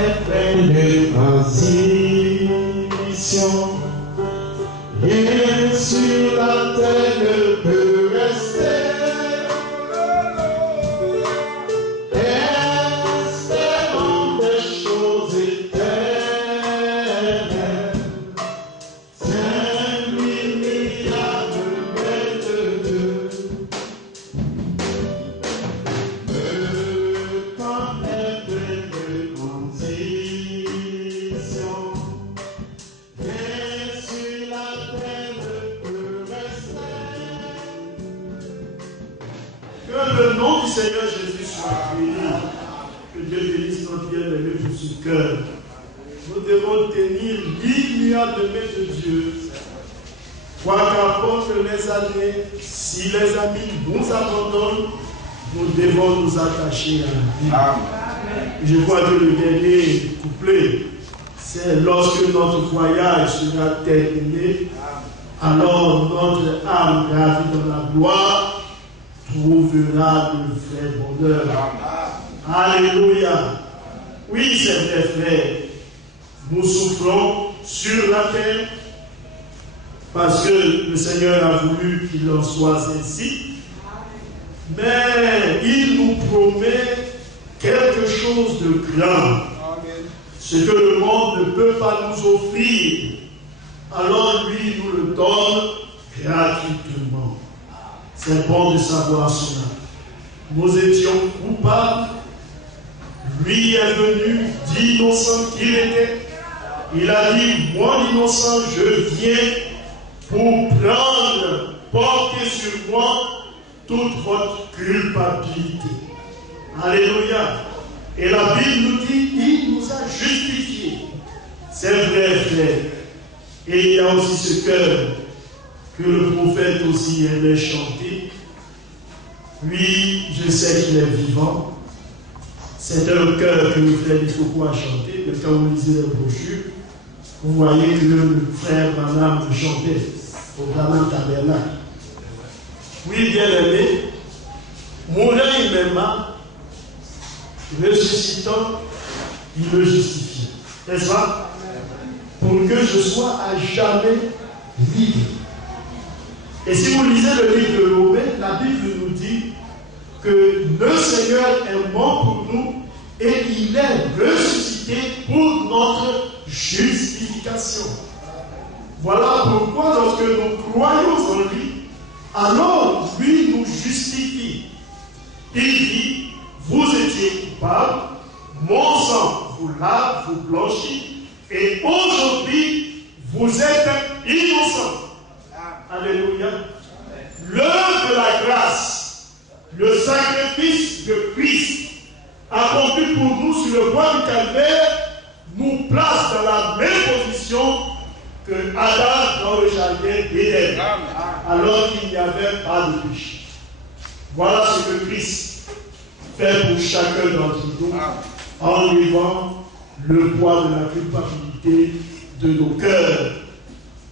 est plein de transition. Rien sur la terre ne peut rester. Espérons des choses éternelles. C'est l'immuable maître de Dieu. Le temps est plein de transition. Rien sur la terre ne peut rester. Que le nom du Seigneur Jésus soit béni. Que Dieu bénisse notre bien-aimé pour ce cœur. Nous devons tenir l'immuable main de Dieu. Quoi qu'apportent les années, si les amis nous abandonnent, nous devons nous attacher à lui. Je crois que le dernier couplet, c'est lorsque notre voyage sera terminé, alors notre âme gravie dans la gloire trouvera le vrai bonheur. Alléluia. Oui, c'est vrai, frère. Nous souffrons sur la terre parce que le Seigneur a voulu qu'il en soit ainsi. Mais il nous promet quelque chose de grand. Ce que le monde ne peut pas nous offrir, alors lui nous le donne gratuitement. C'est bon de savoir cela. Nous étions coupables. Lui est venu d'innocent qu'il était. Il a dit, moi l'innocent, je viens pour prendre, porter sur moi toute votre culpabilité. Alléluia. Et la Bible nous dit, il nous a justifiés. C'est vrai, frère. Et il y a aussi ce cœur que le prophète aussi aimait chanter. Lui, je sais qu'il est vivant. C'est un cœur que le frère Bifoko a chanté. Mais quand vous lisez les brochures, vous voyez que le frère Branham chantait au Branham Tabernacle. Oui, bien-aimé, mourant humainement, ressuscitant, il me justifie. N'est-ce pas? Pour que je sois à jamais libre. Et si vous lisez le livre de Romains, la Bible nous dit que le Seigneur est mort pour nous et il est ressuscité pour notre justification. Voilà pourquoi lorsque nous croyons en lui, alors lui nous justifie. Il dit, vous étiez coupable, mon sang vous lave, vous blanchit, et aujourd'hui vous êtes innocents. Alléluia. L'œuvre de la grâce, le sacrifice de Christ accompli pour nous sur le bois du calvaire nous place dans la même position que Adam dans le jardin d'Éden, alors qu'il n'y avait pas de péché. Voilà ce que Christ fait pour chacun d'entre nous en enlevant le poids de la culpabilité de nos cœurs.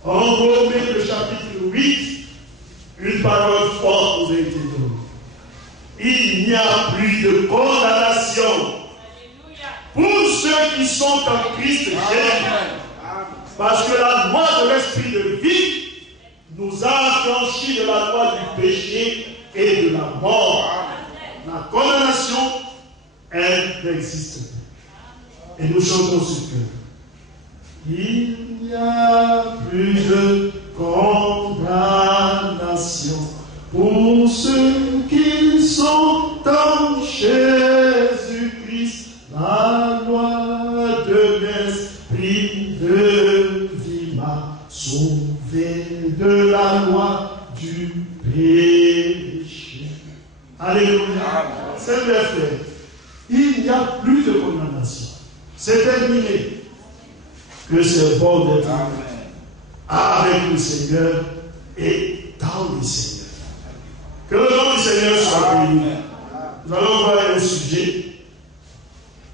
En Romains, le chapitre 8, une parole forte nous a été donnée. Il n'y a plus de condamnation pour ceux qui sont en Christ Jésus. Parce que la loi de l'esprit de vie nous a affranchis de la loi du péché et de la mort. La condamnation, elle n'existe pas. Et nous chantons ce cœur. Il n'y a plus de condamnation pour ceux qui sont en Jésus-Christ. La loi de l'esprit de vie m'a sauvé de la loi du péché. Alléluia. C'est vrai, frère. Il n'y a plus de condamnation. C'est terminé. Que c'est bon d'être avec le Seigneur et dans le Seigneur. Que le nom du Seigneur soit béni. Nous allons voir un sujet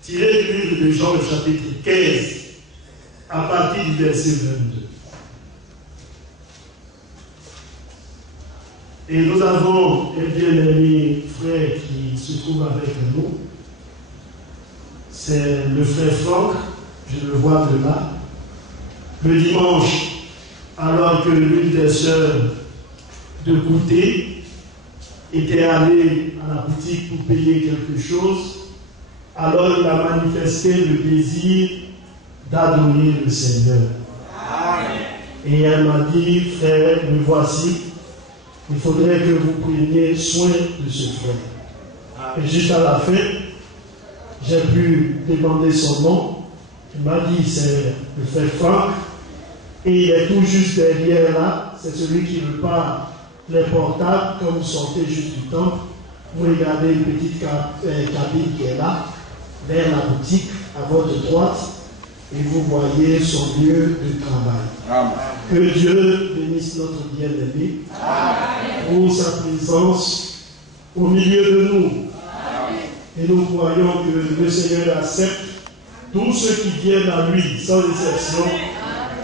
tiré du livre de Jean, le chapitre 15, à partir du verset 22. Et nous avons un bien-aimé frère qui se trouve avec nous. c'est le frère Franck, je le vois de là. Le dimanche, alors que l'une des sœurs de Goûter était allée à la boutique pour payer quelque chose, alors il a manifesté le désir d'adorer le Seigneur. Et elle m'a dit, frère, me voici, il faudrait que vous preniez soin de ce frère. Et juste à la fin, j'ai pu demander son nom. Il m'a dit, c'est le frère Franck. Et il est tout juste derrière là. C'est celui qui repart les portables quand vous sortez juste du temple. Vous regardez une petite cabine qui est là, vers la boutique, à votre droite. Et vous voyez son lieu de travail. Amen. Que Dieu bénisse notre bien-aimé pour sa présence au milieu de nous. Amen. Et nous croyons que le Seigneur accepte tous ceux qui viennent à lui, sans exception.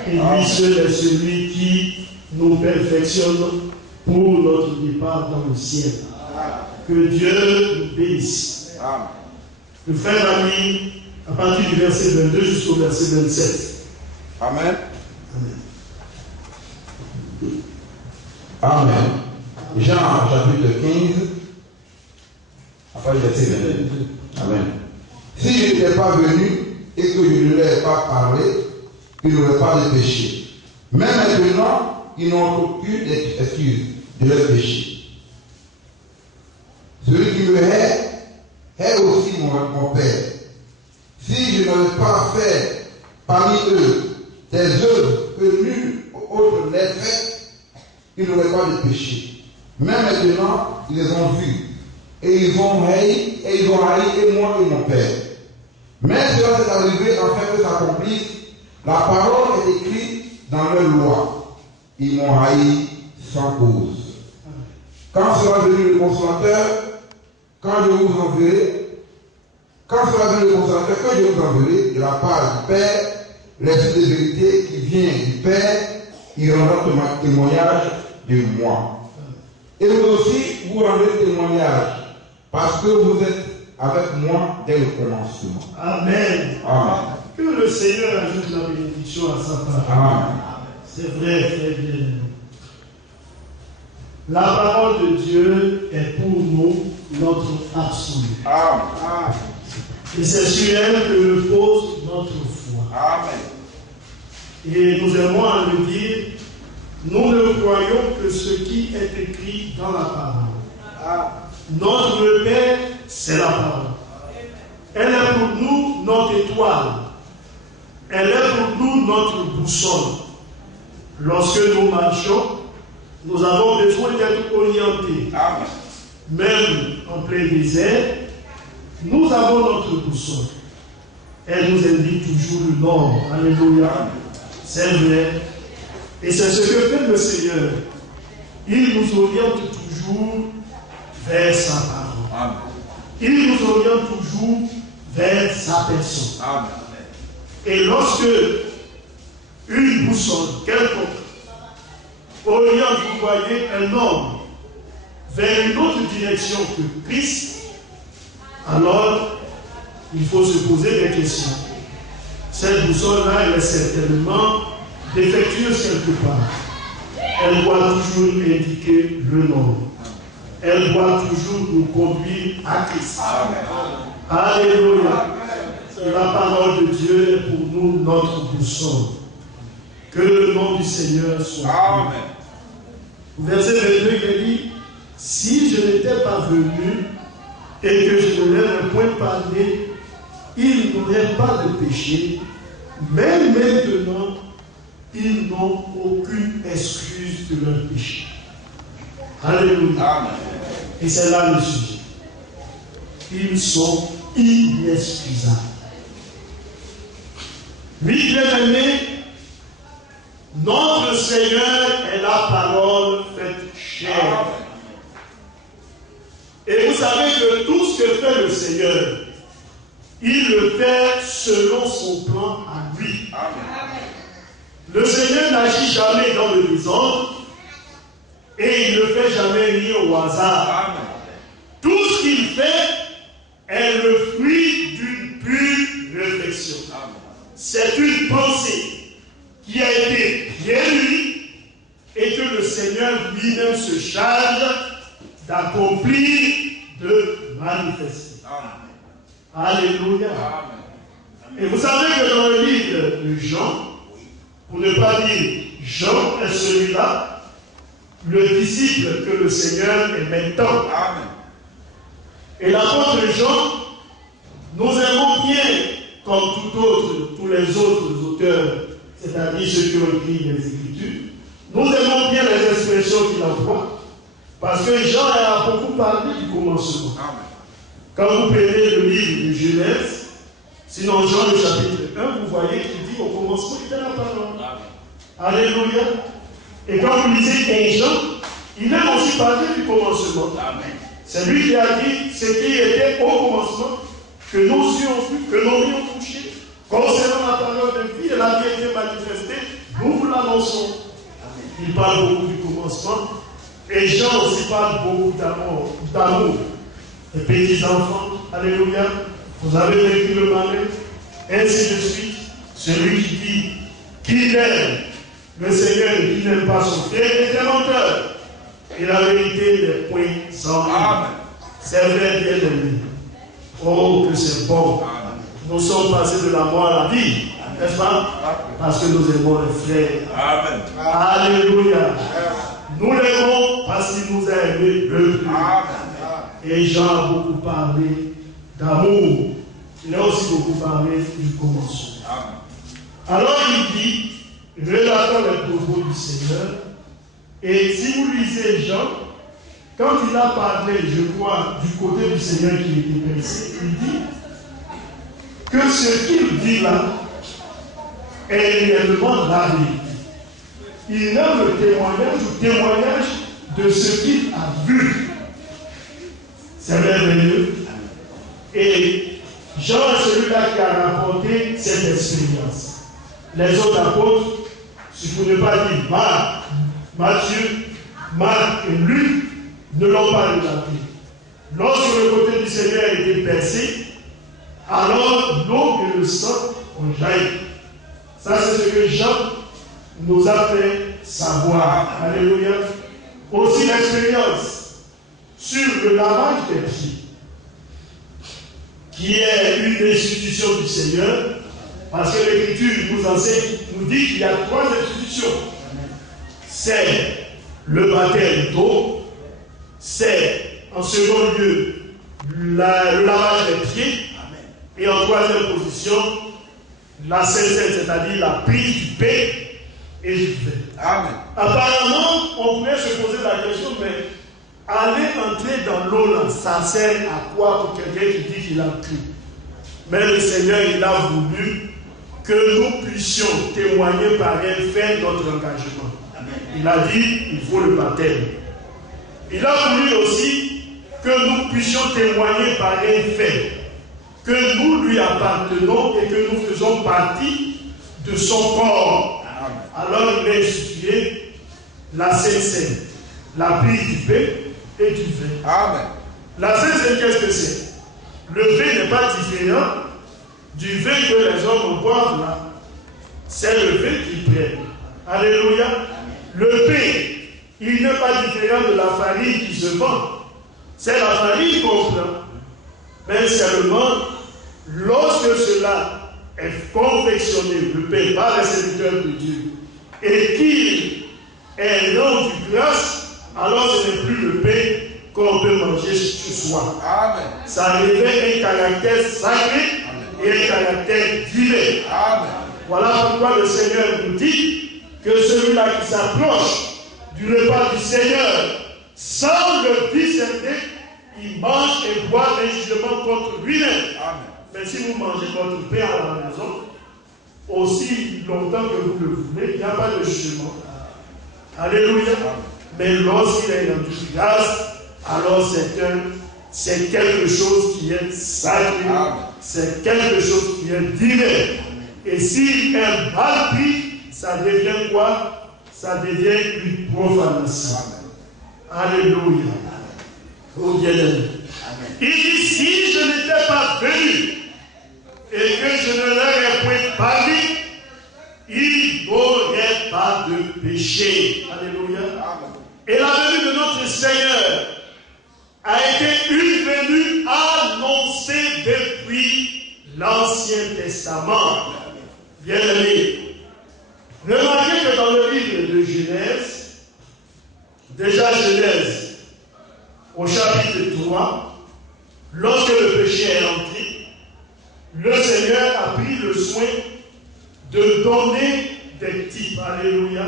Et lui seul est celui qui nous perfectionne pour notre départ dans le ciel. Que Dieu nous bénisse. Amen. Le frère ami, à partir du verset 22 jusqu'au verset 27. Amen. Amen. Jean chapitre 15, à partir du verset 22. Amen. Si je n'étais pas venu et que je ne leur ai pas parlé, ils n'auraient pas de péché. Mais maintenant, ils n'ont aucune excuse de leur péché. Celui qui me hait aussi mon Père. Si je n'avais pas fait parmi eux des œuvres que nul autre n'ait fait, ils n'auraient pas de péché. Mais maintenant, ils les ont vus. Et ils ont haï, et moi et mon Père. Mais cela s'est arrivé afin que s'accomplisse. La parole est écrite dans leur loi. Ils m'ont haï sans cause. Quand sera venu le consolateur, quand je vous enverrai, que je vous enverrai de la part du Père, l'esprit de vérité qui vient du Père, il rendra témoignage de moi. Et vous aussi, vous rendrez témoignage, parce que vous êtes avec moi dès le commencement. Amen. Amen. Que le Seigneur ajoute la bénédiction à sa parole. Amen. C'est vrai, très bien. La parole de Dieu est pour nous notre absolu. Amen. Et c'est sur elle que repose notre foi. Amen. Et nous aimons à le dire, nous ne croyons que ce qui est écrit dans la parole. Notre Père, c'est la parole. Elle est pour nous notre étoile. Elle est pour nous notre boussole. Lorsque nous marchons, nous avons besoin d'être orientés. Amen. Même en plein désert, nous avons notre boussole. Elle nous indique toujours le nord. Alléluia. C'est vrai. Et c'est ce que fait le Seigneur. Il nous oriente toujours vers sa parole. Amen. Il nous oriente toujours vers sa personne. Amen. Et lorsque une boussole quelconque oriente, vous voyez, un homme vers une autre direction que Christ, alors il faut se poser des questions. Cette boussole-là, elle est certainement défectueuse quelque part. Elle doit toujours indiquer le nom. Elle doit toujours nous conduire à Christ. Amen. Alléluia. La parole de Dieu est pour nous notre boussole. Que le nom du Seigneur soit. Amen. Verset 22, il dit, si je n'étais pas venu et que je ne leur ai point parlé, ils n'auraient pas de péché, mais maintenant, ils n'ont aucune excuse de leur péché. Alléluia. Amen. Et c'est là le sujet. Ils sont inexcusables. Oui, bien-aimés, notre Seigneur est la parole faite chair. Et vous savez que tout ce que fait le Seigneur, il le fait selon son plan à lui. Amen. Le Seigneur n'agit jamais dans le désordre et il ne fait jamais rien au hasard. Amen. Tout ce qu'il fait est le fruit d'une pure charge d'accomplir, de manifester. Amen. Alléluia. Amen. Et vous savez que dans le livre de Jean, pour ne pas dire Jean est celui-là, le disciple que le Seigneur aimait tant. Amen. Et l'apôtre Jean, nous aimons bien, comme tous les autres auteurs, c'est-à-dire ceux qui ont écrit les Écritures, nous aimons bien les expressions qu'il emploie, parce que Jean a beaucoup parlé du commencement. Amen. Quand vous prenez le livre de Genèse, sinon Jean le chapitre 1, vous voyez qu'il dit au commencement il était la parole. Amen. Alléluia. Et quand vous lisez 1 Jean, il aime aussi parler du commencement. Amen. C'est lui qui a dit ce qui était au commencement, que nos yeux ont vu, que nos mains ont touché, concernant la parole de vie et la vie a été manifestée, nous vous l'annonçons. Il parle beaucoup du commencement, et Jean aussi parle beaucoup d'amour. Les petits enfants, alléluia, vous avez vécu le malheur, ainsi de suite. Celui qui dit qu'il aime le Seigneur et qui n'aime pas son frère est un menteur. Et la vérité n'est point sans lui. C'est vrai, bien aimé. Oh, que c'est bon. Amen. Nous sommes passés de la mort à la vie. N'est-ce pas? Parce que nous aimons les frères. Amen. Alléluia. Nous l'aimons parce qu'il nous a aimés le plus. Et Jean a beaucoup parlé d'amour. Il a aussi beaucoup parlé du commencement. Alors il dit, relatant les propos du Seigneur, et si vous lisez Jean, quand il a parlé, je crois, du côté du Seigneur qui était percé, il dit que ce qu'il dit là est réellement la vérité. Il donne le témoignage de ce qu'il a vu. C'est merveilleux. Et Jean est celui-là qui a rapporté cette expérience. Les autres apôtres, si vous ne pas dire Marc, Matthieu, Marc et Luc, ne l'ont pas relaté. Lorsque le côté du Seigneur a été percé, alors l'eau et le sang ont jailli. Ça, c'est ce que Jean nous a fait savoir. Alléluia. Aussi l'expérience sur le lavage des pieds, qui est une institution du Seigneur, parce que l'Écriture nous enseigne, nous dit qu'il y a 3 institutions. C'est le baptême d'eau, c'est en second lieu le lavage des pieds, et en troisième position, la Sainte, c'est-à-dire la prise du pain et du vin. Amen. Apparemment, on pourrait se poser la question, mais aller entrer dans l'eau là, ça sert à quoi pour quelqu'un qui dit qu'il a pris? Mais le Seigneur, il a voulu que nous puissions témoigner par un fait notre engagement. Amen. Il a dit, il faut le baptême. Il a voulu aussi que nous puissions témoigner par un fait que nous lui appartenons et que nous faisons partie de son corps. Amen. Alors il a institué la Sainte Seine, la prise du pain et du vin. Amen. La Sainte Seine, qu'est-ce que c'est? Le vin n'est pas différent du vin que les hommes boivent là. C'est le vin qu'ils prennent. Alléluia. Amen. Le pain, il n'est pas différent de la farine qui se vend. C'est la farine qu'on prend. Mais seulement, lorsque cela est confectionné, le pain par les serviteurs de Dieu, et qu'il est rendu grâce, alors ce n'est plus le pain qu'on peut manger sur soi. Amen. Ça révèle un caractère sacré. Amen. Et un caractère divin. Amen. Voilà pourquoi le Seigneur nous dit que celui-là qui s'approche du repas du Seigneur sans le discerner, il mange et boit un jugement contre lui-même. Mais si vous mangez votre pain à la maison, aussi longtemps que vous le voulez, il n'y a pas de jugement. Alléluia. Amen. Mais lorsqu'il est rendu grâce, alors c'est quelque chose qui est sacré. C'est quelque chose qui est divin. Et s'il est mal pris, ça devient quoi? Ça devient une profanation. Alléluia. Oh bien-aimé. Il dit, si je n'étais pas venu et que je ne leur ai point parlé, il n'aurait pas de péché. Alléluia. Et la venue de notre l'Ancien Testament. Bien aimé, remarquez que dans le livre de Genèse, déjà Genèse, au chapitre 3, lorsque le péché est entré, le Seigneur a pris le soin de donner des types. Alléluia.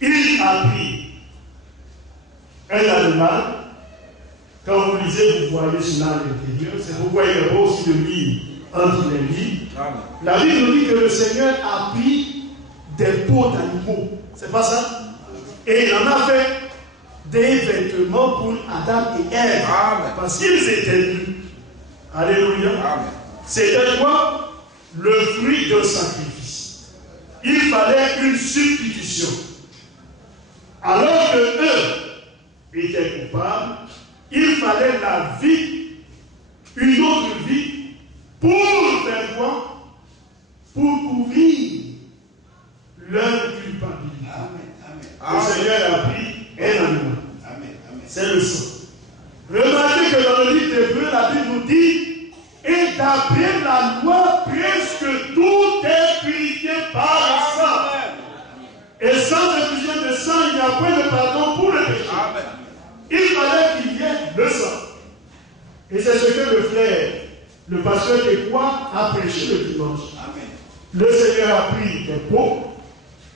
Il a pris un animal. Quand vous lisez, vous voyez cela à l'intérieur. C'est pourquoi il est beau aussi de lire entre les livres. La Bible nous dit que le Seigneur a pris des peaux d'animaux. C'est pas ça? Et il en a fait des vêtements pour Adam et Ève. Parce qu'ils étaient nus. Alléluia. C'était quoi? Le fruit d'un sacrifice. Il fallait une substitution. Alors que eux étaient coupables, il fallait la vie, une autre vie, pour faire quoi? Pour couvrir leur culpabilité. Le Seigneur a pris un animal. C'est le sang. Remarquez que dans le livre d'Hébreux, la Bible nous dit, et d'après la loi, presque tout est purifié par le sang. Et sans effusion de sang, il n'y a point de pardon pour le péché. Il fallait qu'il y ait le sang. Et c'est ce que le frère, le pasteur de quoi, a prêché le dimanche. Le Seigneur a pris des peaux,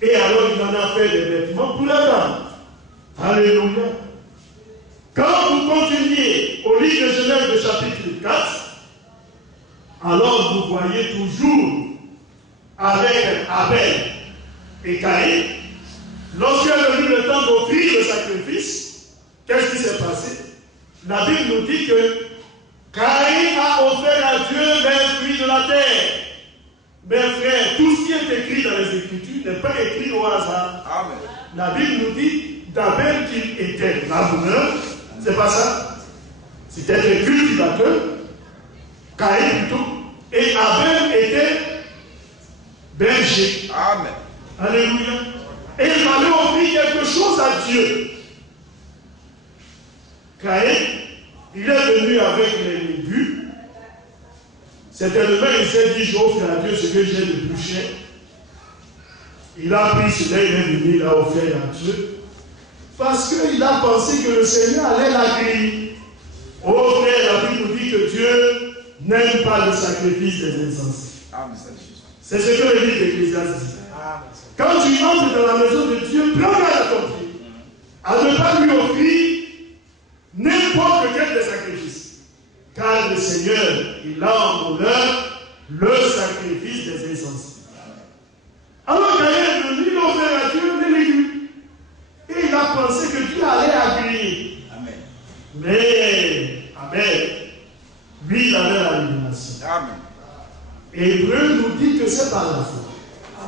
et alors il en a fait des vêtements pour la dame. Alléluia. Quand vous continuez au livre de Genèse de chapitre 4, alors vous voyez toujours avec Abel et Caïn, lorsqu'il est venu le temps d'offrir le sacrifice, qu'est-ce qui s'est passé? La Bible nous dit que Caïn a offert à Dieu les fruits de la terre. Mes frères, tout ce qui est écrit dans les Écritures n'est pas écrit au hasard. Amen. La Bible nous dit d'Abel qu'il était laboureur, c'est pas ça? C'était un cultivateur, Caïn plutôt, et Abel était berger. Amen. Alléluia. Et il fallait offrir quelque chose à Dieu. Caïn, il est venu avec les légumes. Certainement, il s'est dit, j'offre à Dieu ce que j'ai de plus cher. Il a pris cela, il est venu, il a offert à Dieu. Parce qu'il a pensé que le Seigneur allait l'accueillir. Oh frère, la Bible nous dit que Dieu n'aime pas le sacrifice des insensés. C'est ce que le livre d'Ecclésiaste dit. Quand tu entres dans la maison de Dieu, prends garde à ton pied, à ne pas lui offrir n'importe quel des sacrifices. Car le Seigneur, il a en honneur le sacrifice des insensés. Alors Caïn est venu, il a offert à Dieu les légumes. Et il a pensé que Dieu allait accueillir. Amen. Mais, Amen, lui, il avait la illumination. Amen. Hébreu nous dit que c'est par la foi.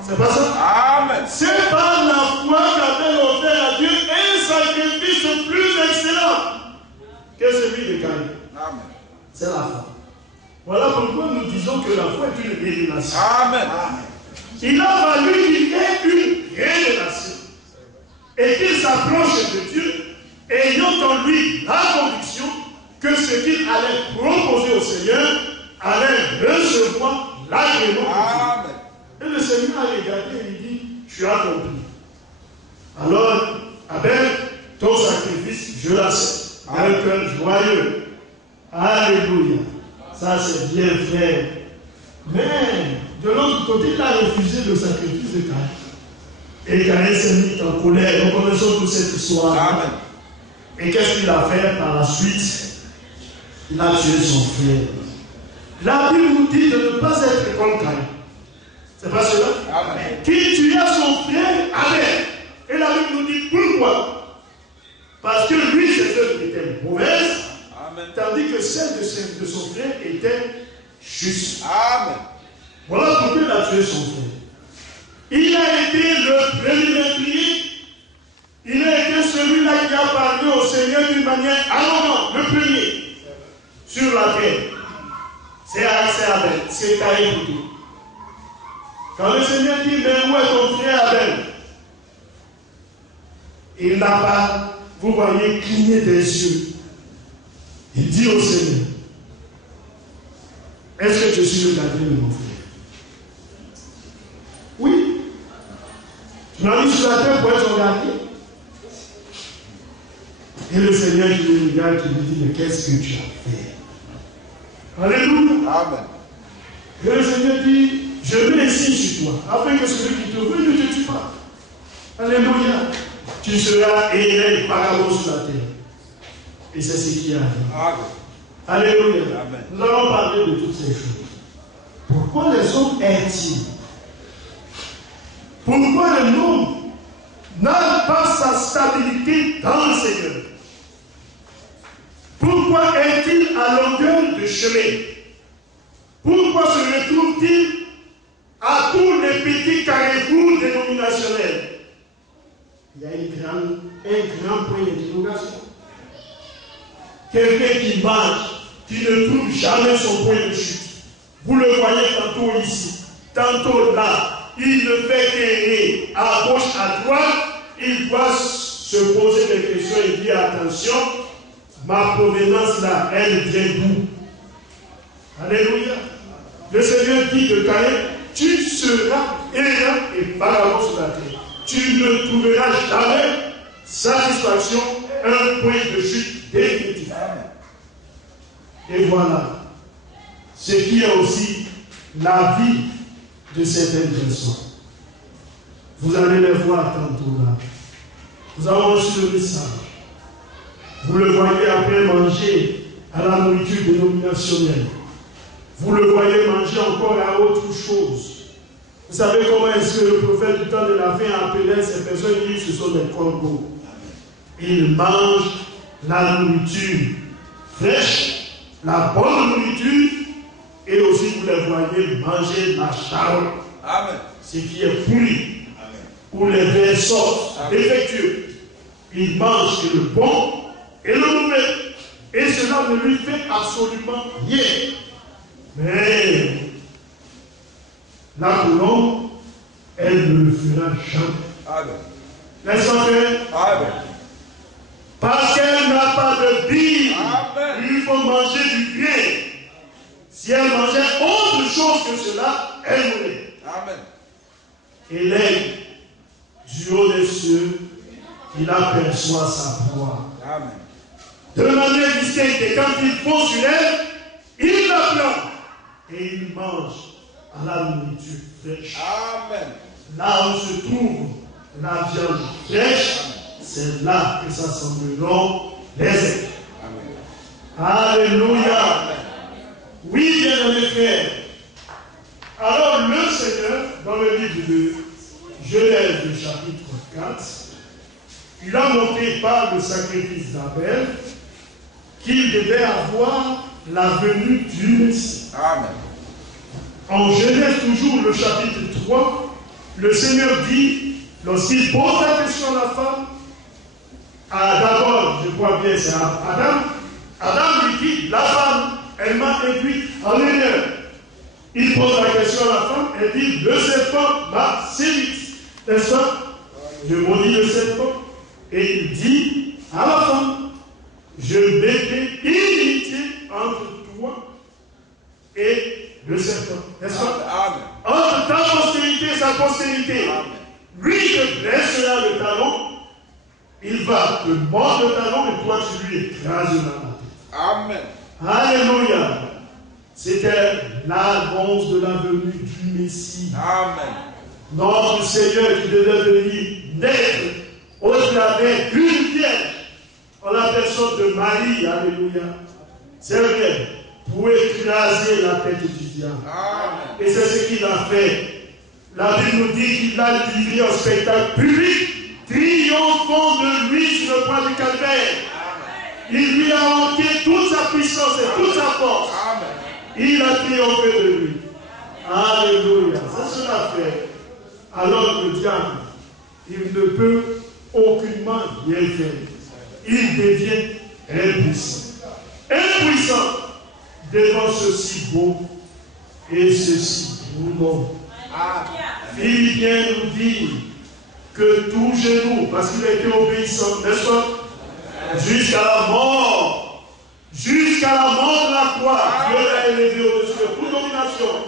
C'est pas ça? Amen. C'est par la foi qu'Abel offert à Dieu un sacrifice plus excellent que celui de Caïn. Amen. C'est la foi. Voilà pourquoi nous disons que la foi est une révélation. Amen. Amen. Il a fallu qu'il y ait une révélation et qu'il s'approche de Dieu, ayant en lui la conviction que ce qu'il allait proposer au Seigneur allait recevoir l'agrément de Dieu. Et le Seigneur a regardé et il dit, tu as compris. Alors, Abel, ton sacrifice, je l'accepte. Un cœur joyeux. Alléluia. Ça, c'est bien frère. Mais, de l'autre côté, il a refusé le sacrifice de Caïn. Et Caïn s'est mis en colère. Nous connaissons toute cette histoire. Amen. Et qu'est-ce qu'il a fait par la suite? Il a tué son frère. La Bible nous dit de ne pas être comme Caïn. C'est pas cela? Amen. Qui tua son frère Abel. Et la Bible nous dit pourquoi? Parce que lui, ses œuvres étaient mauvaises. Amen. Tandis que celles de son frère étaient justes. Amen. Voilà pourquoi il a tué son frère. Il a été le premier meurtrier. Il a été celui-là qui a parlé au Seigneur d'une manière arrogante, le premier, sur la terre. C'est Abel, c'est Caïn plutôt. Quand le Seigneur dit, mais où est ton frère Abel? Il n'a pas, vous voyez, cligné des yeux. Il dit au Seigneur, Est-ce que je suis le gardien de mon frère? Oui. Tu m'as mis sur la terre pour être son gardien. Et le Seigneur qui le regarde, qui lui dit, mais qu'est-ce que tu as fait? Alléluia. Amen. Et le Seigneur dit, je mets un signe sur toi, afin que celui qui te veut ne te tue pas. Alléluia. Tu seras élevé par la sur la terre. Et c'est ce qui arrive. Amen. Alléluia. Amen. Nous allons parler de toutes ces choses. Pourquoi les hommes est-ils? Pourquoi le monde n'a pas sa stabilité dans le Seigneur? Pourquoi est-il à longueur de chemin? Pourquoi se retrouve-t-il à tous les petits carrefours dénominationnels? Il y a un grand point d'interrogation. Quelqu'un qui marche, qui ne trouve jamais son point de chute. Vous le voyez tantôt ici, tantôt là. Il ne fait qu'errer à gauche, à droite. Il doit se poser des questions et dire attention, ma provenance là, elle vient d'où? Alléluia. Le Seigneur dit de Caïn, tu seras errant et vagabond sur la terre. Tu ne trouveras jamais satisfaction, un point de chute définitif. Et voilà ce qui est aussi la vie de certaines personnes. Vous allez les voir tantôt là. Nous avons reçu le message. Vous le voyez après manger à la nourriture dénominationnelle. Vous le voyez manger encore à autre chose. Vous savez comment est-ce que le prophète du temps de la fin appelait ces personnes? Il dit ce sont des corbeaux. Ils mangent la nourriture fraîche, la bonne nourriture, et aussi vous les voyez manger la charogne. Amen. Ce qui est pourri. Amen. Ou les vers sortent défectueux. Ils mangent le bon et le mauvais. Et cela ne lui fait absolument rien. Mais la colombe, elle ne le fera jamais. Amen. N'est-ce pas fait? Amen. Parce qu'elle n'a pas de Bible. Amen. Il faut manger du bien. Si elle mangeait autre chose que cela, elle mourrait. Amen. Et l'aigle, du haut des cieux, il aperçoit sa proie. Amen. De manière distincte, et quand il fond sur elle, il la plante. Et il mange à la nourriture fraîche. Amen. Là où se trouve la viande fraîche, c'est là que s'assembleront les aigles. Alléluia. Amen. Oui, bien-aimés frères. Alors le Seigneur, dans le livre de Genèse, le chapitre 4, il a montré par le sacrifice d'Abel qu'il devait avoir la venue du Messie. Amen. En Genèse toujours, le chapitre 3, le Seigneur dit, lorsqu'il pose la question à la femme, d'abord, je crois bien, c'est Adam. Adam lui dit, la femme, elle m'a induit en erreur. Il pose la question à la femme, elle dit, le serpent m'a séduit. N'est-ce pas? Je maudis le serpent. Et il dit à la femme, je mettrai inimitié entre toi et le serpent. N'est-ce pas? Amen. Entre ta postérité et sa postérité. Amen. Lui te blessera le talon, il va te mordre le talon et toi tu lui écraseras la tête. Amen. Alléluia. C'était l'annonce de la venue du Messie. Amen. Notre Seigneur qui devait venir naître au travers d'une vierge en la personne de Marie. Alléluia. C'est vrai. Pour écraser la tête du diable. Amen. Et c'est ce qu'il a fait. La Bible nous dit qu'il a livré un spectacle public, triomphant de lui sur le point du calvaire. Il lui a manqué toute sa puissance et toute sa force. Amen. Il a triomphé de lui. Alléluia. C'est ce qu'il a fait. Alors le diable, il ne peut aucunement rien faire. Il devient impuissant. Impuissant devant ceci beau et ceci bon. Philippiens nous dit que tout genou, parce qu'il a été obéissant, n'est-ce pas? Jusqu'à la mort de la croix, Dieu l'a élevé au-dessus de tout nom. génération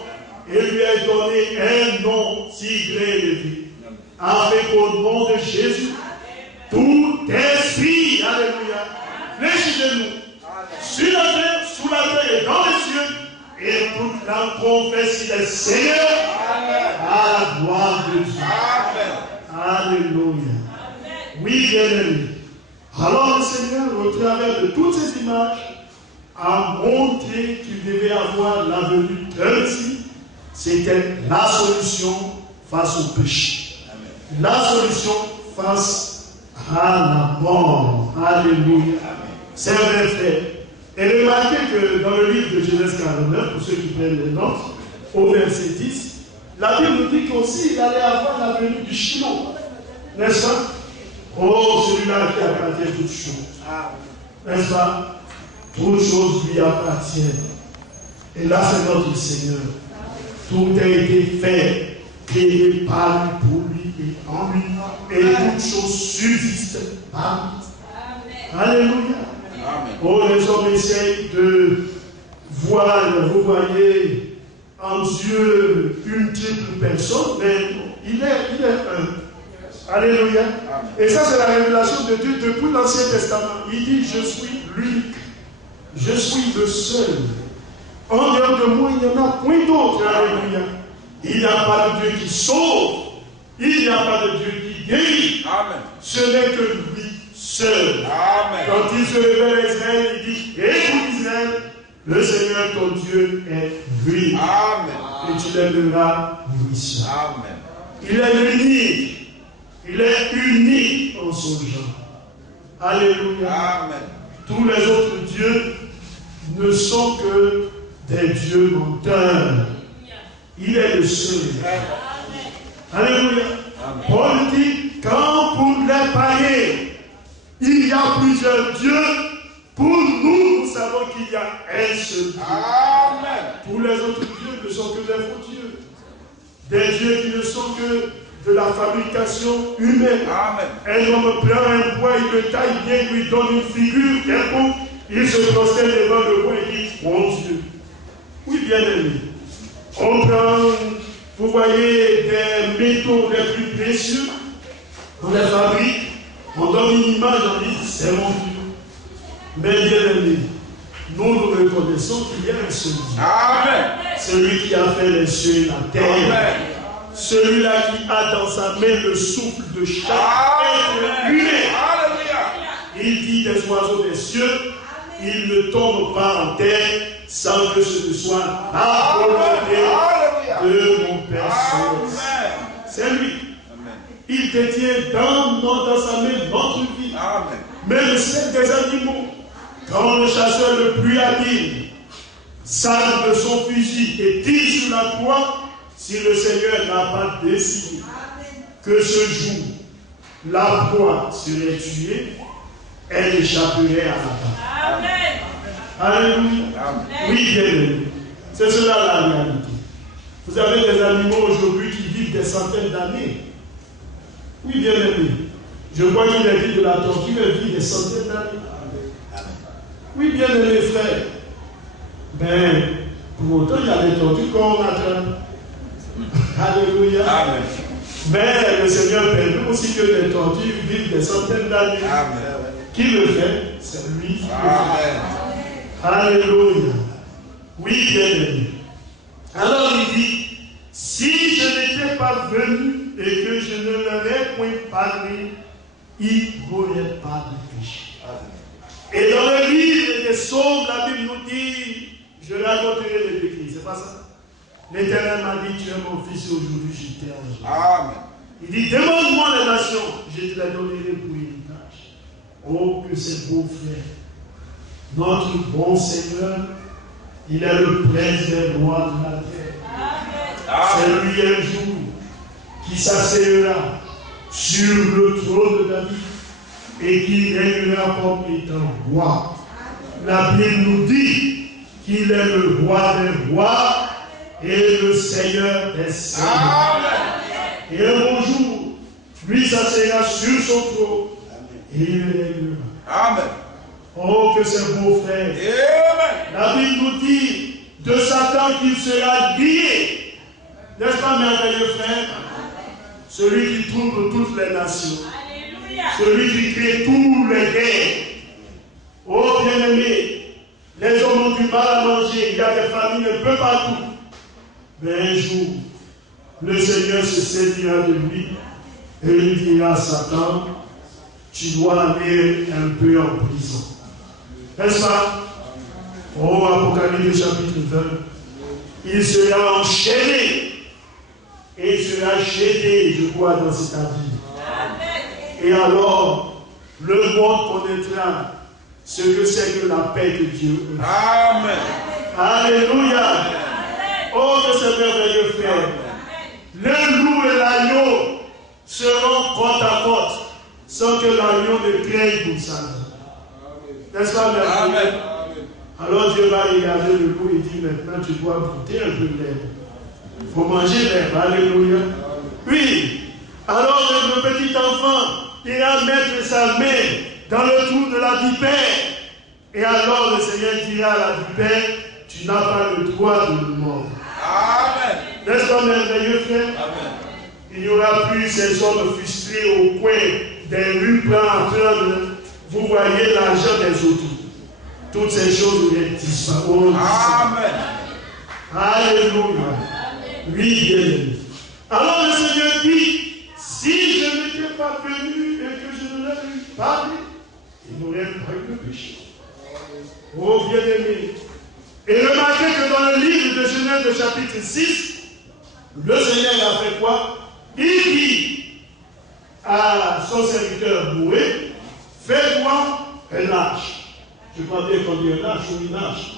et lui a donné un nom si grand et élevé. Avec au nom de Jésus, tout esprit, alléluia, fléchit de nous, sur la terre et dans les cieux, et toute la confesse qu'il est Seigneur, à la gloire de Dieu. Alléluia. Oui, bien-aimé. Alors le Seigneur, au travers de toutes ces images, a montré qu'il devait avoir la venue d'un Messie. C'était la solution face au péché. La solution face à la mort. Alléluia. C'est un vrai fait. Et remarquez que dans le livre de Genèse 49, pour ceux qui prennent les notes, au verset 10, la Bible nous dit qu'aussi il allait avoir la venue du Shiloh. N'est-ce pas? Oh, celui-là qui appartient à toutes choses. N'est-ce pas? Toutes choses lui appartiennent. Et là, c'est notre Seigneur. Tout a été fait, créé par lui, pour lui et en lui. Et toutes choses subsistent par lui. Alléluia. Amen. Oh, les hommes essayent de voir, vous voyez, en Dieu une triple personne, mais il est un. Alléluia. Amen. Et ça, c'est la révélation de Dieu depuis l'Ancien Testament. Il dit, je suis l'unique. Je suis le seul. En dehors de moi, il n'y en a point d'autre. Alléluia. Il n'y a pas de Dieu qui sauve. Il n'y a pas de Dieu qui guérit. Amen. Ce n'est que lui seul. Amen. Quand il se révèle à Israël, il dit, écoute Israël, le Seigneur ton Dieu est lui. Amen. Et tu l'aimeras lui seul. Amen. Il est unique. Il est unique en son genre. Alléluia. Amen. Tous les autres dieux ne sont que des dieux menteurs. Il est le seul. Amen. Alléluia. Amen. Paul dit, quand pour les païens, il y a plusieurs dieux, pour nous, nous savons qu'il y a un seul Dieu. Amen. Tous les autres dieux ne sont que des faux dieux. Des dieux qui ne sont que de la fabrication humaine. Amen. Un homme prend un bois, il le taille bien, il lui donne une figure quelconque, il se prosterne devant le bois et dit, mon Dieu. Oui, bien aimé. On prend, vous voyez, des métaux les plus précieux, on les fabrique, on donne une image, on dit, c'est mon Dieu. Mais bien aimé, nous reconnaissons qu'il y a un seul Dieu. Amen. Celui qui a fait les cieux et la terre. Amen. Celui-là qui a dans sa main le souffle de chaque être humain. Il dit des oiseaux des cieux, ils ne tombent pas en terre sans que ce ne soit la volonté de mon Père Céleste. C'est lui. Il détient dans sa main notre vie. Même celle des animaux. Quand le chasseur le plus habile s'arme de son fusil et tire sur la proie, si le Seigneur n'a pas décidé que ce jour, la proie serait tuée, elle échapperait à la bataille. Alléluia. Oui, bien aimé. C'est cela la réalité. Vous avez des animaux aujourd'hui qui vivent des centaines d'années. Oui, bien aimé. Je vois qu'il est dit de la tortue, elle vit des centaines d'années. Oui, bien aimé frère. Mais pour autant, il y a des tortues qu'on attrape. Alléluia. Amen. Mais le Seigneur permet aussi que les tortues vivent des centaines d'années. Qui le fait? C'est lui qui le fait. Alléluia. Oui, bien aimé. Alors il dit, si je n'étais pas venu et que je ne leur ai point parlé, il n'aurait pas de péché. Et dans le livre des Psaumes, la Bible nous dit, je raconterai les décrets, c'est pas ça? L'Éternel m'a dit, tu es mon fils et aujourd'hui je t'ai engendré. Amen. Il dit, demande-moi les nations, je te les donnerai pour héritage. Oh, que c'est beau, frère. Notre bon Seigneur, il est le prince des rois de la terre. C'est lui un jour qui s'asseyera sur le trône de David et qui régnera comme étant roi. La Bible nous dit qu'il est le roi des rois et le Seigneur des seigneurs. Et un beau jour, lui s'asseyra sur son trône et il régnera. Amen. Oh, que c'est beau, frère. Amen. La Bible nous dit, de Satan qu'il sera lié. N'est-ce pas merveilleux, frère? Celui qui trouble toutes les nations. Alléluia. Celui qui crée tous les guerres. Oh bien-aimé, les hommes ont du mal à manger, il y a des familles un peu partout. Mais un jour, le Seigneur se saisira de lui et lui dira à Satan, tu dois aller un peu en prison. N'est-ce pas? Oh, Apocalypse chapitre 20. Il sera enchaîné. Et il sera jeté, je crois, dans cet avis. Et alors, le monde connaîtra ce que c'est que la paix de Dieu. Amen. Alléluia. Oh, que c'est merveilleux, frère. Le loup et l'agneau seront côte à côte sans que l'agneau ne craigne pour ça. N'est-ce pas, merveilleux? Amen. Alors Dieu va regarder le loup et dit maintenant tu dois goûter un peu l'herbe. Il faut manger l'herbe. Alléluia. Oui. Alors le petit enfant ira mettre sa main dans le trou de la vipère. Et alors le Seigneur dira à la vipère, tu n'as pas le droit de le mordre. Amen. N'est-ce pas merveilleux, frère? Amen. Il n'y aura plus ces hommes frustrés au coin des rues en train de, vous voyez, l'argent des autres. Toutes ces choses viennent disparaître. Amen. Alléluia. Oui, bien. Alors le Seigneur dit, si je n'étais pas venu et que je ne l'avais pas vu, il n'aurait pas eu de péché. Oh bien-aimé. Et remarquez que dans le livre de Genèse de chapitre 6, le Seigneur a fait quoi? Il dit à son serviteur Noé, fais-moi un arche. Je crois bien qu'on dit un arche ou une arche.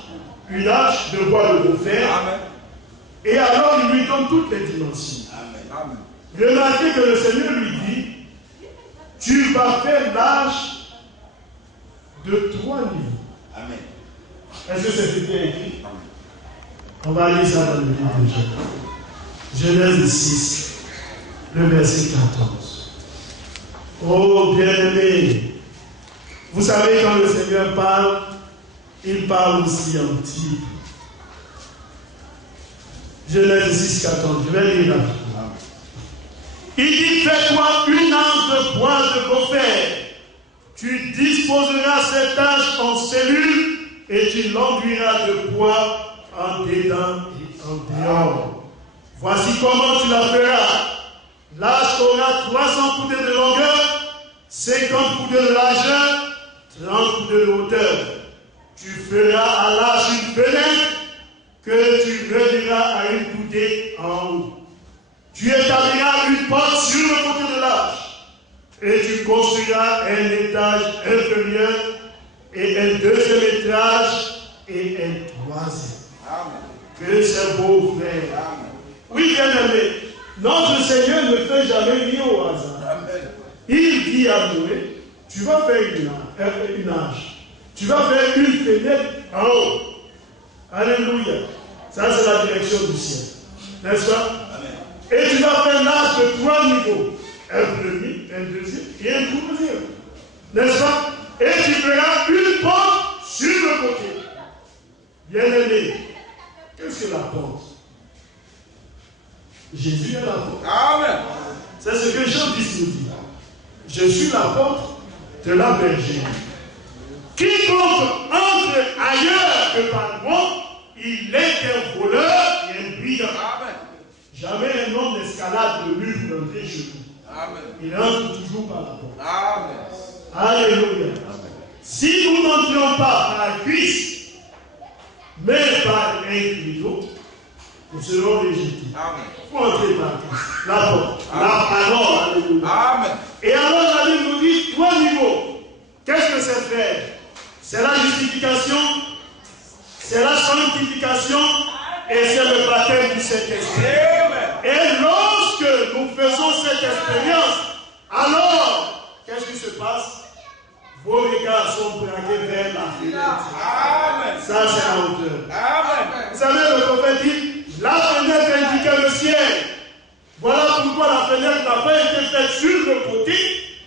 Une arche de bois de gopher. Et alors il lui donne toutes les dimensions. Amen. Remarquez que le Seigneur lui dit, tu vas faire l'arche de 3 niveaux. Amen. Est-ce que c'est bien écrit? On va lire ça dans le livre de Genèse. Genèse 6, le verset 14. Oh bien-aimé, vous savez quand le Seigneur parle, il parle aussi en type. Genèse 6, 14, je vais lire rapidement. Il dit, fais-toi une anse de bois de gopher. Tu disposeras cette anse en cellules et tu l'enduiras de bois en dedans et en dehors. Voici comment tu la feras. L'arche aura 300 coudées de longueur, 50 coudées de largeur, 30 coudées de hauteur. Tu feras à l'arche une fenêtre que tu reliras à une coudée en haut. Tu établiras une porte sur le côté de l'arche et tu construiras un étage inférieur et un deuxième étage et un troisième. Amen. Que c'est beau, frère. Amen. Oui, bien-aimé, notre Seigneur ne fait jamais rien au hasard. Amen. Il dit à Noé, tu vas faire une arche. Tu vas faire une fenêtre en haut. Alléluia. Ça, c'est la direction du ciel. N'est-ce pas? Amen. Et tu vas faire l'arche de 3 niveaux. Un premier, un deuxième et un troisième. N'est-ce pas? Et tu feras une porte sur le côté. Bien-aimé, qu'est-ce que la porte? Jésus est la porte. Amen. C'est ce que Jean 10 nous dit. Je suis la porte de la bergère. Quiconque entre ailleurs que par moi, il est un voleur et un brigand. Amen. Jamais un homme n'escalade le mur pour entrer chez lui. Amen. Il entre toujours par la porte. Amen. Alléluia. Amen. Si nous n'entrions pas par la cuisse, mais par un rideau, nous serons légitimes. Amen. Il faut entrer par la porte. Amen. La parole. Alléluia. Amen. Et alors la Bible nous dit 3 niveaux. Qu'est-ce que c'est faire? C'est la justification, c'est la sanctification et c'est le baptême du Saint-Esprit. Et lorsque nous faisons cette expérience, alors, qu'est-ce qui se passe? Vos regards sont braqués vers la fenêtre. Amen. Ça, c'est la hauteur. Amen. Vous savez, le prophète dit, la fenêtre indiquait le ciel. Voilà pourquoi la fenêtre n'a pas été faite sur le côté,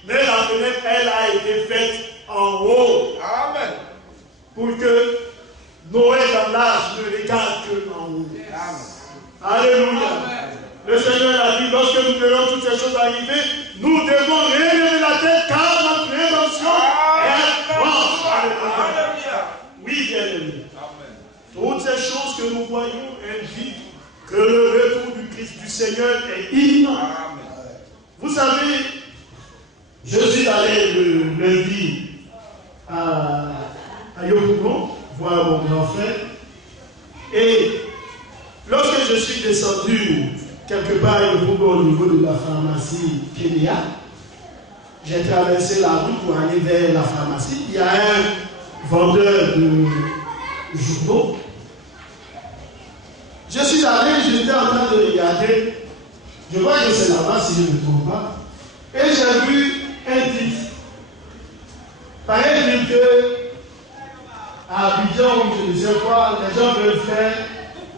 mais la fenêtre, elle a été faite en haut. Amen. Pour que Noé dans l'arche ne regarde que en nous. Alléluia. Le Seigneur a dit, lorsque nous verrons toutes ces choses arriver, nous devons relever la tête car notre rédemption est proche. Alléluia. Oui, bien-aimé. Toutes ces choses que nous voyons indiquent que le retour du Christ du Seigneur est imminent. Vous savez, je suis allé le lundi à Yopougon voir mon grand frère. Et lorsque je suis descendu quelque part à Yopougon au niveau de la pharmacie Kenya, j'ai traversé la route pour aller vers la pharmacie. Il y a un vendeur de journaux. Je suis allé, j'étais en train de regarder. Je vois que c'est là-bas, si je ne me trompe pas. Et j'ai vu un titre. Pareil que à Abidjan, ou je ne sais quoi, les gens veulent faire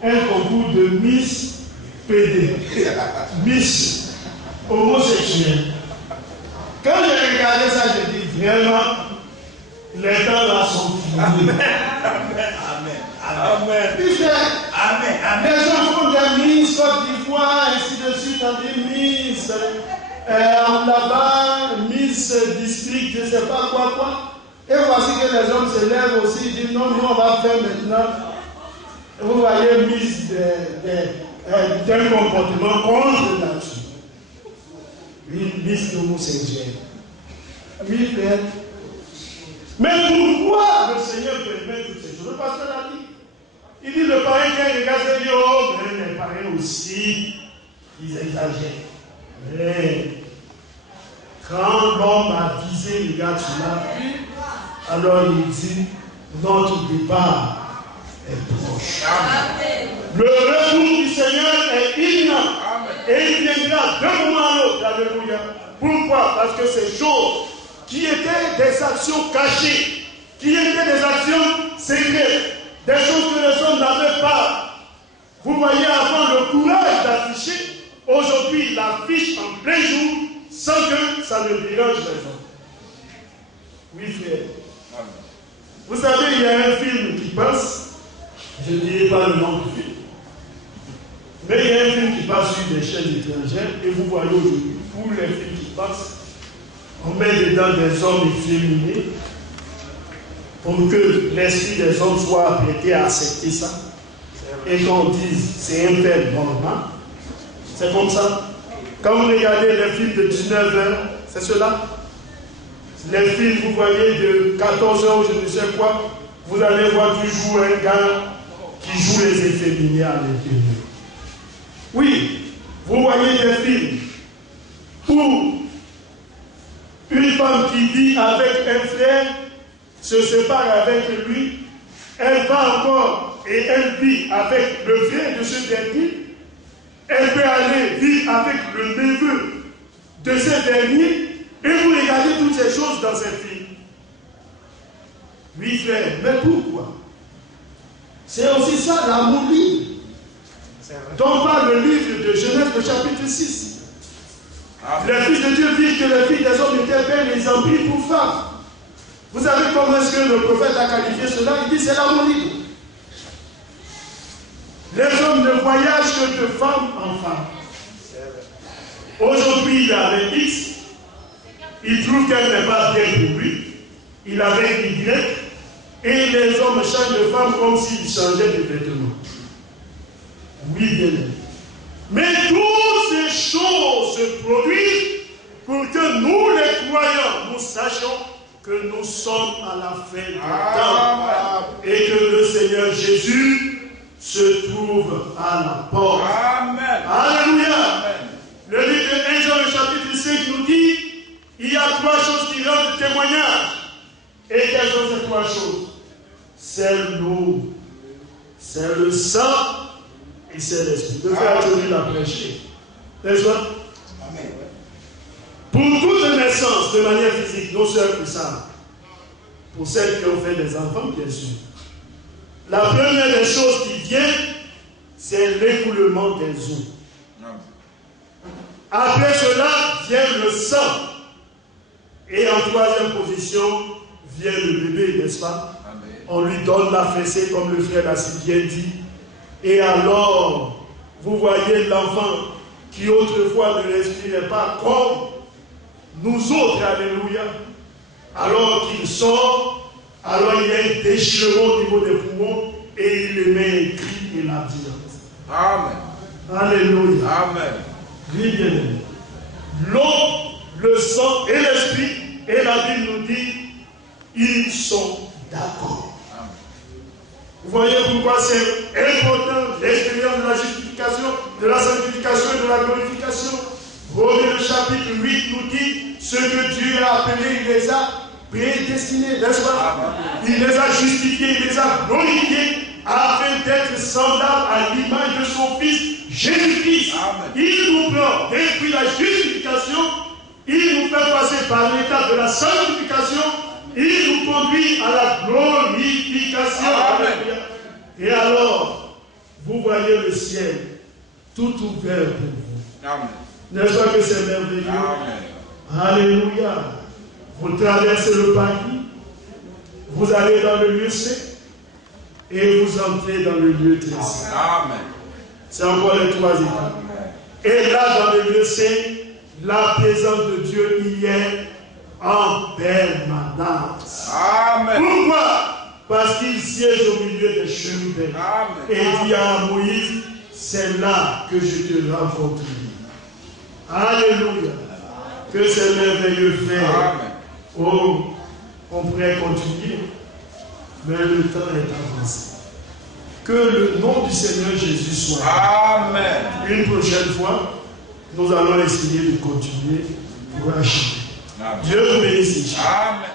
un concours de Miss PD. Miss homosexuelle. Quand j'ai regardé ça, j'ai dit vraiment, les temps là sont finis. Amen. Amen. Amen. Les gens font des Miss Côte d'Ivoire, ainsi de suite, on dit Miss là-bas, Miss District, je ne sais pas quoi. Et voici que les hommes se lèvent aussi, ils disent non, nous on va faire maintenant. Vous voyez, Miss d'un comportement contre nature. Oui, Miss homosexuelle. Oui, frère. Mais pourquoi le Seigneur permet toutes ces choses? Le pasteur l'a dit. Il dit le parrain qui regarde et dit oh, mais les parrains aussi, ils exagèrent. Mais quand l'homme a visé le gars là, alors il dit notre départ est proche. Amen. Le retour du Seigneur est imminent. Et il viendra d'un moment à l'autre. Alléluia. Pourquoi? Parce que ces choses qui étaient des actions cachées, qui étaient des actions secrètes, des choses que les hommes n'avaient pas. Vous voyez avant le courage d'afficher, aujourd'hui il affiche en plein jour sans que ça ne dérange les hommes. Oui, frère. Vous savez, il y a un film qui passe, je ne dirai pas le nom du film, mais il y a un film qui passe sur des chaînes étrangères, et vous voyez aujourd'hui, tous les films qui passent, on met dedans des hommes efféminés pour que l'esprit des hommes soit apprêté à accepter ça. Et qu'on dise c'est un fait normal. C'est comme ça. Quand vous regardez les films de 19h, c'est cela. Les films, vous voyez, de 14h ou je ne sais quoi, vous allez voir toujours un gars qui joue les efféminés à l'intérieur. Oui, vous voyez des films où une femme qui vit avec un frère se sépare avec lui, elle va encore et elle vit avec le frère de ce dernier, elle peut aller vivre avec le neveu de ce dernier, et vous regardez toutes ces choses dans ces films. Oui, frère, mais pourquoi? C'est aussi ça l'amour libre, dont parle le livre de Genèse, le chapitre 6. Les fils de Dieu disent que les filles des hommes étaient belles et ils en prient pour femmes. Vous savez comment est-ce que le prophète a qualifié cela? Il dit c'est l'amour libre. Les hommes ne voyagent que de femme en femme. Aujourd'hui, il avait X. Il trouve qu'elle n'est pas bien pour lui. Il avait Y. Et les hommes changent de femme comme s'ils changeaient de vêtements. Oui, bien. Mais toutes ces choses se produisent pour que nous, les croyants, nous sachions que nous sommes à la fin du temps et que le Seigneur Jésus se trouve à la porte. Amen. Alléluia. Amen. Le livre de 1 Jean, le chapitre 5 nous dit il y a 3 choses qui rendent témoignage. Et quelles sont ces 3 choses? C'est l'eau, c'est le sang et c'est l'esprit. Le frère Johnny l'a prêché. N'est-ce pas? Amen. Pour toute naissance, de manière physique, nos sœurs le savent. Pour celles qui ont fait des enfants, bien sûr. La première des choses qui vient, c'est l'écoulement des eaux. Après cela, vient le sang. Et en 3e position, vient le bébé, n'est-ce pas? Amen. On lui donne la fessée, comme le frère l'a si bien dit. Et alors, vous voyez l'enfant qui autrefois ne respirait pas comme nous autres, alléluia. Alors qu'il sort, alors il y a un déchirement au niveau des poumons et il émet un cri et la violence. Amen. Alléluia. Amen. Oui, bien aimé. L'eau, le sang et l'esprit, et la Bible nous dit, ils sont d'accord. Vous voyez pourquoi c'est important l'expérience de la justification, de la sanctification et de la glorification. Romains le chapitre 8 nous dit ce que Dieu a appelé, il les a prédestinés, n'est-ce pas? Il les a justifiés, il les a glorifiés afin d'être semblables à l'image de son Fils Jésus-Christ. Il nous prend depuis la justification, il nous fait passer par l'étape de la sanctification, il nous conduit à la glorification. Amen. Et alors, vous voyez le ciel tout ouvert pour vous. Amen. N'est-ce pas que c'est merveilleux? Amen. Alléluia. Vous traversez le paradis, vous allez dans le lieu saint et vous entrez dans le lieu très saint. Amen. C'est encore les trois étapes. Et là, dans le lieu saint, la présence de Dieu y est en permanence. Amen. Pourquoi? Parce qu'il siège au milieu des chérubins. Et dit à Moïse, c'est là que je te rencontrerai. Alléluia. Que c'est merveilleux frère. Oh, on pourrait continuer, mais le temps est avancé. Que le nom du Seigneur Jésus soit. Amen. Une prochaine fois, nous allons essayer de continuer pour achever. Dieu vous bénisse. Amen.